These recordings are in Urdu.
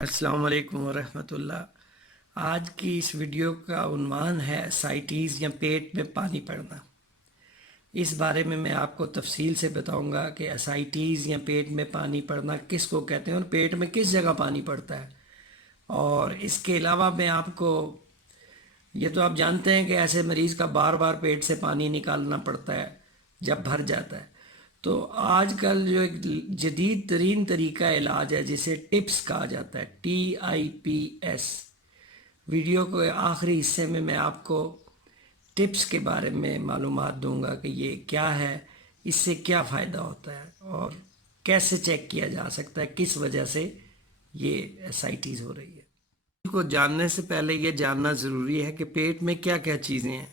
السلام علیکم ورحمۃ اللہ۔ آج کی اس ویڈیو کا عنوان ہے اسائٹیز یا پیٹ میں پانی پڑنا۔ اس بارے میں آپ کو تفصیل سے بتاؤں گا کہ اسائٹیز یا پیٹ میں پانی پڑنا کس کو کہتے ہیں اور پیٹ میں کس جگہ پانی پڑتا ہے۔ اور اس کے علاوہ میں آپ کو یہ تو آپ جانتے ہیں کہ ایسے مریض کا بار بار پیٹ سے پانی نکالنا پڑتا ہے جب بھر جاتا ہے، تو آج کل جو ایک جدید ترین طریقہ علاج ہے جسے ٹپس کہا جاتا ہے، TIPS۔ ویڈیو کے آخری حصے میں آپ کو ٹپس کے بارے میں معلومات دوں گا کہ یہ کیا ہے، اس سے کیا فائدہ ہوتا ہے اور کیسے چیک کیا جا سکتا ہے کس وجہ سے یہ اسائٹیز ہو رہی ہے۔ کو جاننے سے پہلے یہ جاننا ضروری ہے کہ پیٹ میں کیا کیا چیزیں ہیں۔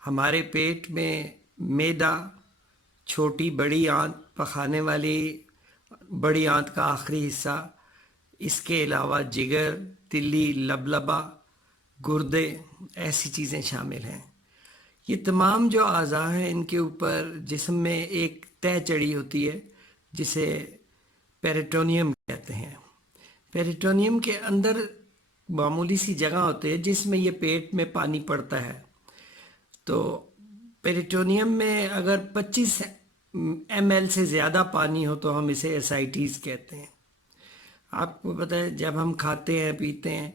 ہمارے پیٹ میں معدہ، چھوٹی بڑی آنت، پخانے والی بڑی آنت کا آخری حصہ، اس کے علاوہ جگر، تلی، لبلبا، گردے، ایسی چیزیں شامل ہیں۔ یہ تمام جو اعضاء ہیں ان کے اوپر جسم میں ایک تہہ چڑھی ہوتی ہے جسے پیریٹونیم کہتے ہیں۔ پیریٹونیم کے اندر معمولی سی جگہ ہوتی ہے جس میں یہ پیٹ میں پانی پڑتا ہے۔ تو پیریٹونیم میں اگر 25 ml سے زیادہ پانی ہو تو ہم اسے اسائٹیز کہتے ہیں۔ آپ کو پتہ ہے جب ہم کھاتے ہیں پیتے ہیں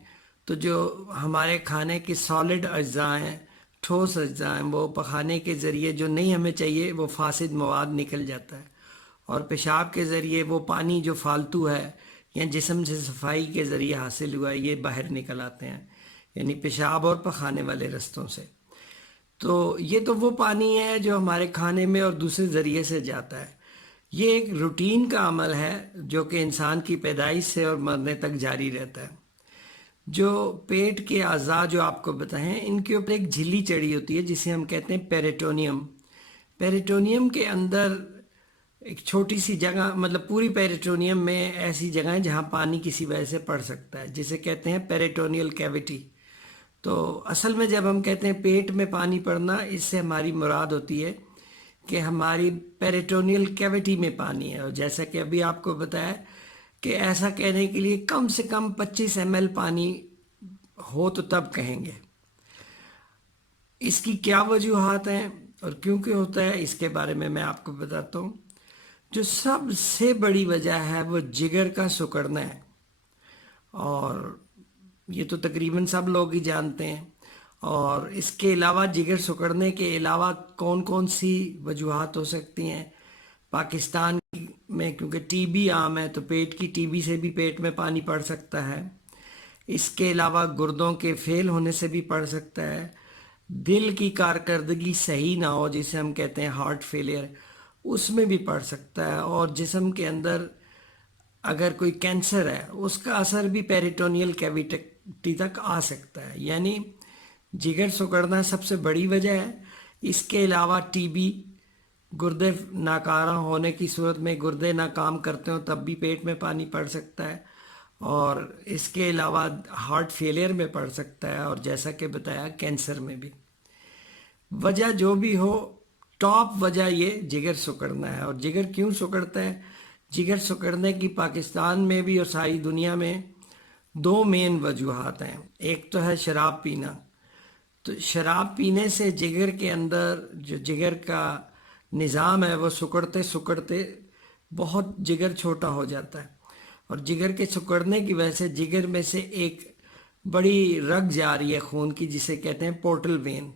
تو جو ہمارے کھانے کے سالڈ اجزاء ہیں، ٹھوس اجزاء ہیں، وہ پخانے کے ذریعے جو نہیں ہمیں چاہیے وہ فاسد مواد نکل جاتا ہے، اور پیشاب کے ذریعے وہ پانی جو فالتو ہے یا جسم سے صفائی کے ذریعے حاصل ہوا ہے یہ باہر نکل آتے ہیں، یعنی پیشاب اور پخانے والے رستوں سے۔ تو یہ تو وہ پانی ہے جو ہمارے کھانے میں اور دوسرے ذریعے سے جاتا ہے۔ یہ ایک روٹین کا عمل ہے جو کہ انسان کی پیدائش سے اور مرنے تک جاری رہتا ہے۔ جو پیٹ کے اعضاء جو آپ کو بتائیں ان کے اوپر ایک جھلی چڑھی ہوتی ہے جسے ہم کہتے ہیں پیریٹونیم۔ پیریٹونیم کے اندر ایک چھوٹی سی جگہ، مطلب پوری پیریٹونیم میں ایسی جگہیں جہاں پانی کسی وجہ سے پڑ سکتا ہے جسے کہتے ہیں پیریٹونیل کیویٹی۔ تو اصل میں جب ہم کہتے ہیں پیٹ میں پانی پڑنا، اس سے ہماری مراد ہوتی ہے کہ ہماری پیریٹونیل کیویٹی میں پانی ہے، اور جیسا کہ ابھی آپ کو بتایا کہ ایسا کہنے کے لیے کم سے کم 25 ml پانی ہو تو تب کہیں گے۔ اس کی کیا وجوہات ہیں اور کیوں کہ ہوتا ہے اس کے بارے میں آپ کو بتاتا ہوں۔ جو سب سے بڑی وجہ ہے وہ جگر کا سکڑنا ہے، اور یہ تو تقریباً سب لوگ ہی جانتے ہیں۔ اور اس کے علاوہ جگر سکڑنے کے علاوہ کون کون سی وجوہات ہو سکتی ہیں؟ پاکستان میں کیونکہ ٹی بی عام ہے تو پیٹ کی ٹی بی سے بھی پیٹ میں پانی پڑ سکتا ہے۔ اس کے علاوہ گردوں کے فیل ہونے سے بھی پڑ سکتا ہے۔ دل کی کارکردگی صحیح نہ ہو جسے ہم کہتے ہیں ہارٹ فیلئر، اس میں بھی پڑ سکتا ہے۔ اور جسم کے اندر اگر کوئی کینسر ہے اس کا اثر بھی پیریٹونیل کیویٹی تک آ سکتا ہے، یعنی جگر سکڑنا سب سے بڑی وجہ ہے۔ اس کے علاوہ ٹی بی، گردے ناکارہ ہونے کی صورت میں گردے نہ کام کرتے ہوں تب بھی پیٹ میں پانی پڑ سکتا ہے، اور اس کے علاوہ ہارٹ فیلئر میں پڑ سکتا ہے، اور جیسا کہ بتایا کینسر میں بھی۔ وجہ جو بھی ہو، ٹاپ وجہ یہ جگر سکڑنا ہے۔ اور جگر کیوں سکڑتا ہے؟ جگر سکڑنے کی پاکستان میں بھی اور ساری دنیا میں 2 مین وجوہات ہیں۔ ایک تو ہے شراب پینا، تو شراب پینے سے جگر کے اندر جو جگر کا نظام ہے وہ سکڑتے سکڑتے بہت جگر چھوٹا ہو جاتا ہے، اور جگر کے سکڑنے کی وجہ سے جگر میں سے ایک بڑی رگ جا رہی ہے خون کی جسے کہتے ہیں پورٹل وین،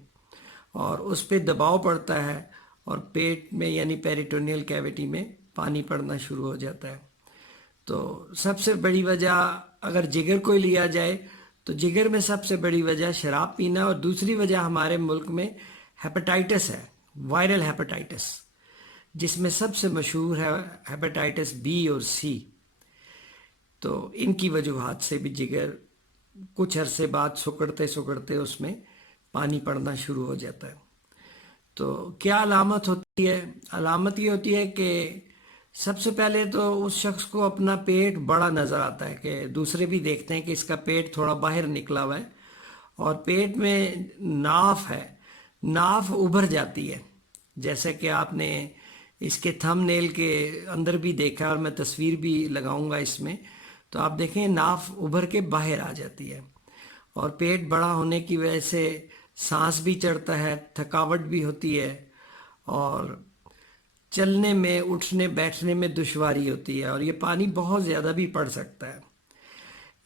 اور اس پہ دباؤ پڑتا ہے اور پیٹ میں یعنی پیریٹونیل کیویٹی میں پانی پڑنا شروع ہو جاتا ہے۔ تو سب سے بڑی وجہ اگر جگر کو لیا جائے تو جگر میں سب سے بڑی وجہ شراب پینا، اور دوسری وجہ ہمارے ملک میں ہیپاٹائٹس ہے، وائرل ہیپاٹائٹس، جس میں سب سے مشہور ہے ہیپاٹائٹس بی اور سی۔ تو ان کی وجوہات سے بھی جگر کچھ عرصے بعد سکڑتے سکڑتے اس میں پانی پڑنا شروع ہو جاتا ہے۔ تو کیا علامت ہوتی ہے؟ علامت یہ ہوتی ہے کہ سب سے پہلے تو اس شخص کو اپنا پیٹ بڑا نظر آتا ہے، کہ دوسرے بھی دیکھتے ہیں کہ اس کا پیٹ تھوڑا باہر نکلا ہوا ہے، اور پیٹ میں ناف ہے، ناف ابھر جاتی ہے، جیسے کہ آپ نے اس کے تھم نیل کے اندر بھی دیکھا، اور میں تصویر بھی لگاؤں گا اس میں۔ تو آپ دیکھیں ناف ابھر کے باہر آ جاتی ہے، اور پیٹ بڑا ہونے کی وجہ سے سانس بھی چڑھتا ہے، تھکاوٹ بھی ہوتی ہے، اور چلنے میں اٹھنے بیٹھنے میں دشواری ہوتی ہے، اور یہ پانی بہت زیادہ بھی پڑ سکتا ہے۔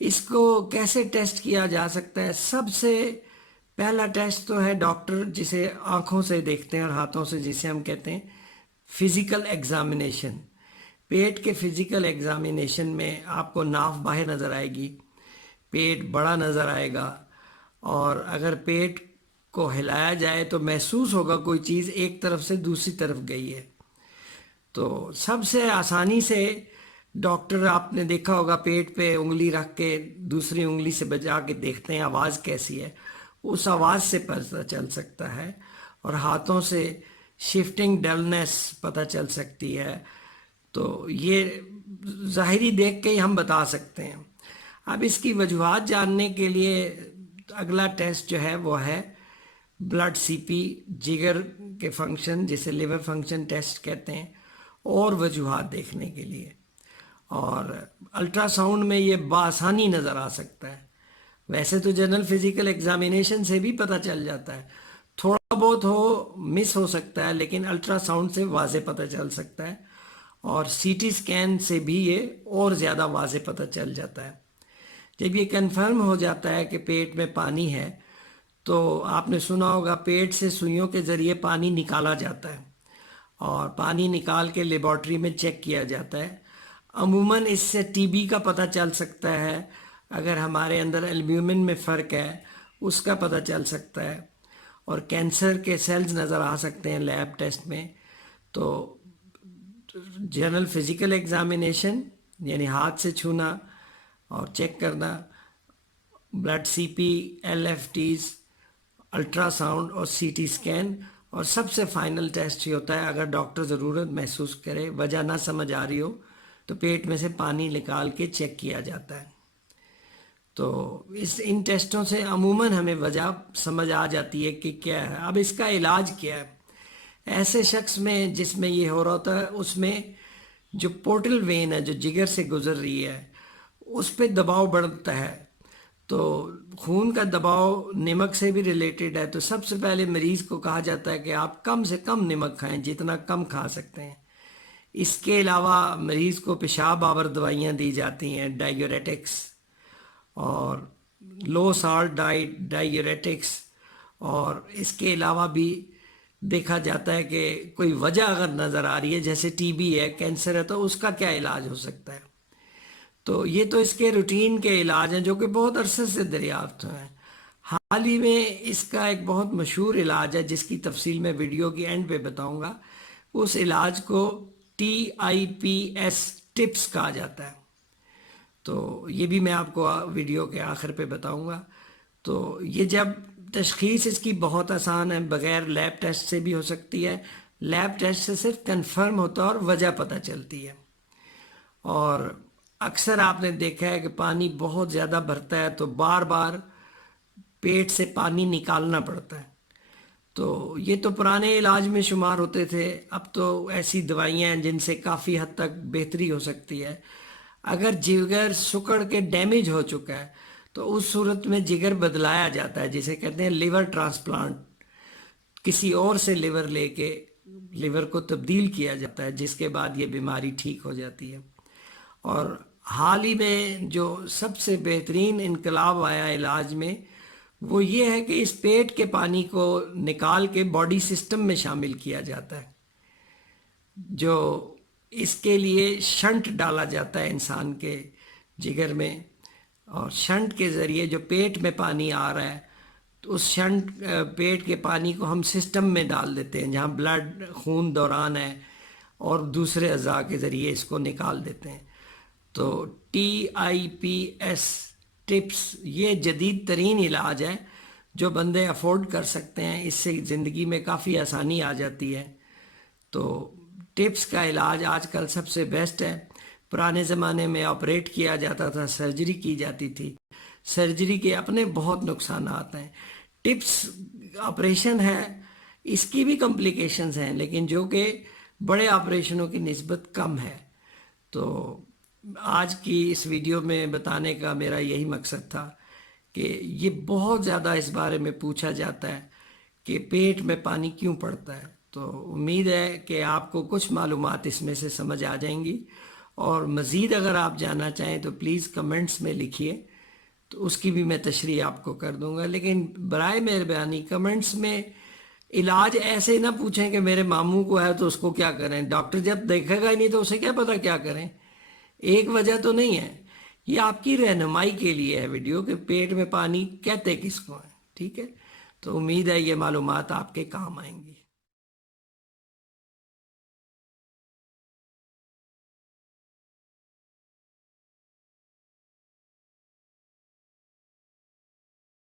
اس کو کیسے ٹیسٹ کیا جا سکتا ہے؟ سب سے پہلا ٹیسٹ تو ہے ڈاکٹر جسے آنکھوں سے دیکھتے ہیں اور ہاتھوں سے، جسے ہم کہتے ہیں فزیکل ایگزامینیشن۔ پیٹ کے فزیکل ایگزامینیشن میں آپ کو ناف باہر نظر آئے گی، پیٹ بڑا نظر آئے گا، اور اگر پیٹ کو ہلایا جائے تو محسوس ہوگا کوئی چیز ایک طرف سے دوسری طرف گئی ہے۔ تو سب سے آسانی سے ڈاکٹر، آپ نے دیکھا ہوگا، پیٹ پہ انگلی رکھ کے دوسری انگلی سے بجا کے دیکھتے ہیں آواز کیسی ہے، اس آواز سے پتہ چل سکتا ہے، اور ہاتھوں سے شفٹنگ ڈلنس پتہ چل سکتی ہے۔ تو یہ ظاہری دیکھ کے ہی ہم بتا سکتے ہیں۔ اب اس کی وجوہات جاننے کے لیے اگلا ٹیسٹ جو ہے وہ ہے بلڈ سی پی، جگر کے فنکشن، جسے لیور فنکشن ٹیسٹ کہتے ہیں، اور وجوہات دیکھنے کے لیے۔ اور الٹرا ساؤنڈ میں یہ بآسانی نظر آ سکتا ہے۔ ویسے تو جنرل فزیکل ایگزامینیشن سے بھی پتہ چل جاتا ہے، تھوڑا بہت مس ہو سکتا ہے، لیکن الٹرا ساؤنڈ سے واضح پتہ چل سکتا ہے، اور سی ٹی اسکین سے بھی یہ اور زیادہ واضح پتہ چل جاتا ہے۔ جب یہ کنفرم ہو جاتا ہے کہ پیٹ میں پانی ہے، تو آپ نے سنا ہوگا پیٹ سے سوئیوں کے ذریعے پانی نکالا جاتا ہے، اور پانی نکال کے لیبارٹری میں چیک کیا جاتا ہے۔ عموماً اس سے ٹی بی کا پتہ چل سکتا ہے، اگر ہمارے اندر البیومن میں فرق ہے اس کا پتہ چل سکتا ہے، اور کینسر کے سیلز نظر آ سکتے ہیں لیب ٹیسٹ میں۔ تو جنرل فزیکل ایگزامینیشن یعنی ہاتھ سے چھونا اور چیک کرنا، blood C P, L F Ts, ultrasound اور سی ٹی اسکین، اور سب سے فائنل ٹیسٹ ہی ہوتا ہے اگر ڈاکٹر ضرورت محسوس کرے، وجہ نہ سمجھ آ رہی ہو، تو پیٹ میں سے پانی نکال کے چیک کیا جاتا ہے۔ تو ان ٹیسٹوں سے عموماً ہمیں وجہ سمجھ آ جاتی ہے کہ کیا ہے۔ اب اس کا علاج کیا ہے؟ ایسے شخص میں جس میں یہ ہو رہا ہوتا ہے، اس میں جو پورٹل وین ہے جو جگر سے گزر رہی ہے، اس پہ دباؤ بڑھتا ہے۔ تو خون کا دباؤ نمک سے بھی ریلیٹڈ ہے، تو سب سے پہلے مریض کو کہا جاتا ہے کہ آپ کم سے کم نمک کھائیں، جتنا کم کھا سکتے ہیں۔ اس کے علاوہ مریض کو پیشاب آور دوائیاں دی جاتی ہیں، ڈائیوریٹکس، اور لو سالٹ ڈائٹ، ڈائیوریٹکس، اور اس کے علاوہ بھی دیکھا جاتا ہے کہ کوئی وجہ اگر نظر آ رہی ہے، جیسے ٹی بی ہے، کینسر ہے، تو اس کا کیا علاج ہو سکتا ہے۔ تو یہ تو اس کے روٹین کے علاج ہیں جو کہ بہت عرصے سے دریافت ہیں۔ حال ہی میں اس کا ایک بہت مشہور علاج ہے جس کی تفصیل میں ویڈیو کی اینڈ پہ بتاؤں گا۔ اس علاج کو TIPS ٹپس کہا جاتا ہے، تو یہ بھی میں آپ کو ویڈیو کے آخر پہ بتاؤں گا۔ تو یہ جب تشخیص اس کی بہت آسان ہے، بغیر لیب ٹیسٹ سے بھی ہو سکتی ہے، لیب ٹیسٹ سے صرف کنفرم ہوتا ہے اور وجہ پتہ چلتی ہے۔ اور اکثر آپ نے دیکھا ہے کہ پانی بہت زیادہ بھرتا ہے تو بار بار پیٹ سے پانی نکالنا پڑتا ہے۔ تو یہ تو پرانے علاج میں شمار ہوتے تھے، اب تو ایسی دوائیاں ہیں جن سے کافی حد تک بہتری ہو سکتی ہے۔ اگر جگر سکڑ کے ڈیمیج ہو چکا ہے تو اس صورت میں جگر بدلایا جاتا ہے، جسے کہتے ہیں لیور ٹرانسپلانٹ، کسی اور سے لیور لے کے لیور کو تبدیل کیا جاتا ہے، جس کے بعد یہ بیماری ٹھیک ہو جاتی ہے۔ اور حال ہی میں جو سب سے بہترین انقلاب آیا علاج میں، وہ یہ ہے کہ اس پیٹ کے پانی کو نکال کے باڈی سسٹم میں شامل کیا جاتا ہے، جو اس کے لیے شنٹ ڈالا جاتا ہے انسان کے جگر میں، اور شنٹ کے ذریعے جو پیٹ میں پانی آ رہا ہے، تو اس شنٹ پیٹ کے پانی کو ہم سسٹم میں ڈال دیتے ہیں جہاں بلڈ خون دوران ہے، اور دوسرے اعضاء کے ذریعے اس کو نکال دیتے ہیں۔ تو TIPS ٹپس یہ جدید ترین علاج ہے جو بندے افورڈ کر سکتے ہیں، اس سے زندگی میں کافی آسانی آ جاتی ہے۔ تو ٹپس کا علاج آج کل سب سے بیسٹ ہے۔ پرانے زمانے میں آپریٹ کیا جاتا تھا، سرجری کی جاتی تھی، سرجری کے اپنے بہت نقصانات ہیں۔ ٹپس آپریشن ہے، اس کی بھی کمپلیکیشنز ہیں، لیکن جو کہ بڑے آپریشنوں کی نسبت کم ہے۔ تو آج کی اس ویڈیو میں بتانے کا میرا یہی مقصد تھا کہ یہ بہت زیادہ اس بارے میں پوچھا جاتا ہے کہ پیٹ میں پانی کیوں پڑتا ہے. تو امید ہے کہ آپ کو کچھ معلومات اس میں سے سمجھ آ جائیں گی، اور مزید اگر آپ جاننا چاہیں تو پلیز کمنٹس میں لکھیے، تو اس کی بھی میں تشریح آپ کو کر دوں گا. لیکن برائے مہربانی کمنٹس میں علاج ایسے ہی نہ پوچھیں کہ میرے ماموں کو ہے تو اس کو کیا کریں. ڈاکٹر جب دیکھے گا ہی نہیں تو اسے کیا پتا کیا کریں. ایک وجہ تو نہیں ہے. یہ آپ کی رہنمائی کے لیے ہے ویڈیو کہ پیٹ میں پانی کہتے کس کو ہے. ٹھیک ہے، تو امید ہے یہ معلومات آپ کے کام آئیں گی.